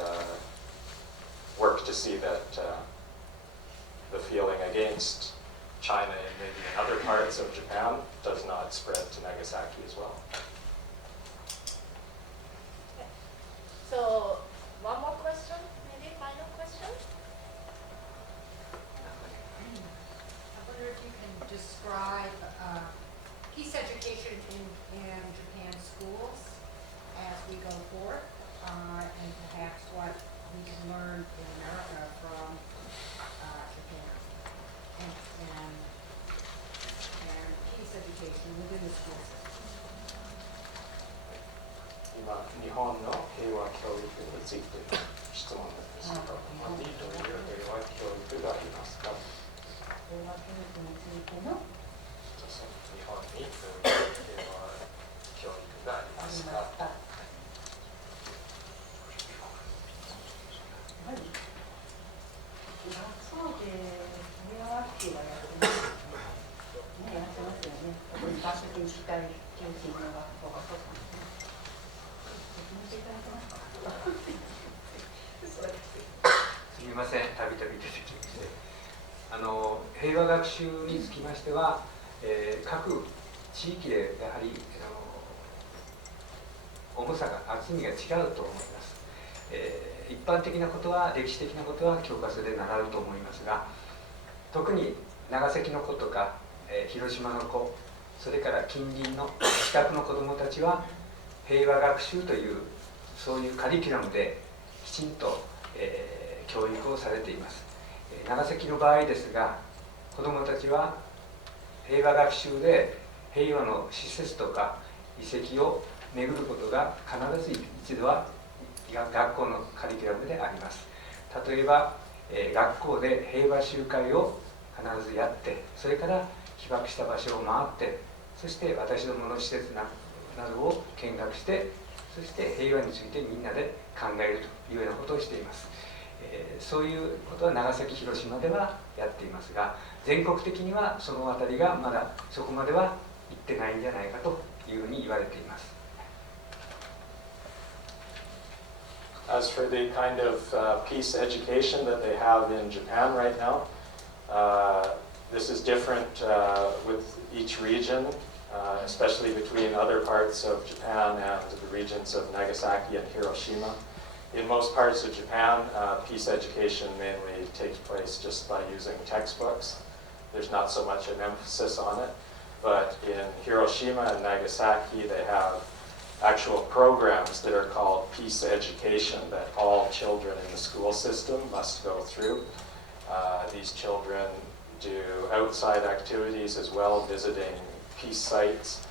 work to see that the feeling against China and maybe in other parts of Japan does not spread to Nagasaki as well. So, one more question, maybe final question? I wonder if you can describe peace education in Japan schools as we go forth, and perhaps what we can learn in America from Japan and peace education within the school system. 今、日本の平和教育について質問です。あと日本いいという平和教育がありますか？平和教育についての日本にそういう平和教育がありありますか？ますか？はい。学校で平和学習はやってますよね。やってますよね。一般的に機械教師の学校がそうかもね。説明していただけますか？すみません、たびたび出てきまして、平和学習につきましては、各地域でやはり重さが厚みが違うと思います。一般的なことは、歴史的なことは教科書で習うと思いますが、特に長崎の子とか、広島の子、それから近隣の近くの子どもたちは平和学習というそういうカリキュラムできちんと、教育をされています。長崎の場合ですが、子どもたちは平和学習で平和の施設とか遺跡を巡ることが必ず一度は学校のカリキュラムであります。例えば、学校で平和集会を必ずやって、それから被爆した場所を回って、そして私どもの施設などを見学して、そして平和についてみんなで考えるというようなことをしています。そういうことは長崎、広島ではやっていますが、全国的にはそのあたりがまだそこまでは行ってないんじゃないかというふうに言われています。As for the kind of peace education that they have in Japan right now, this is different with each region, especially between other parts of Japan and the regions of Nagasaki and Hiroshima. In most parts of Japan, peace education mainly takes place just by using textbooks. There's not so much an emphasis on it. But in Hiroshima and Nagasaki, they have actual programs that are called peace education that all children in the school system must go through. These children do outside activities as well, visiting peace sites.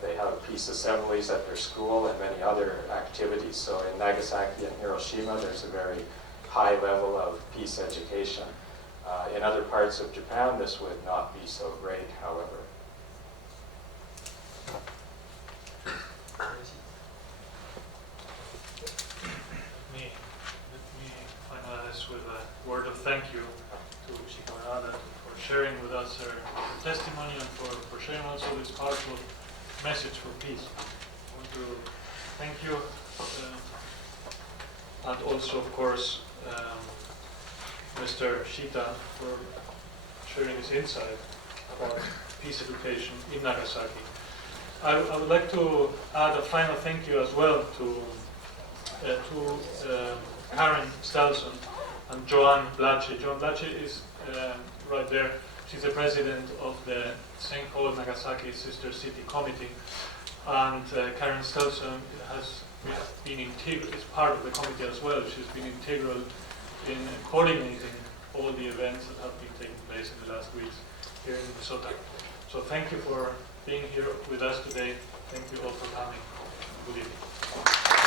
They have peace assemblies at their school and many other activities. So in Nagasaki and Hiroshima, there's a very high level of peace education. In other parts of Japan, this would not be so great, however. Let me finalize with a word of thank you to Michiko Harada for sharing with us her testimony and for sharing also this powerful message for peace. I want to thank you and also, of course, Mr. Chita for sharing his insight about peace education in Nagasaki. I would like to add a final thank you as well to Karen Stelson and Joanne Blache. Joanne Blache is right there. She's the president of the St. Paul Nagasaki Sister City Committee, and Karen Stelson has been integral, is part of the committee as well. She's been integral in coordinating all the events that have been taking place in the last weeks here in Minnesota. So thank you for being here with us today. Thank you all for coming. Good evening.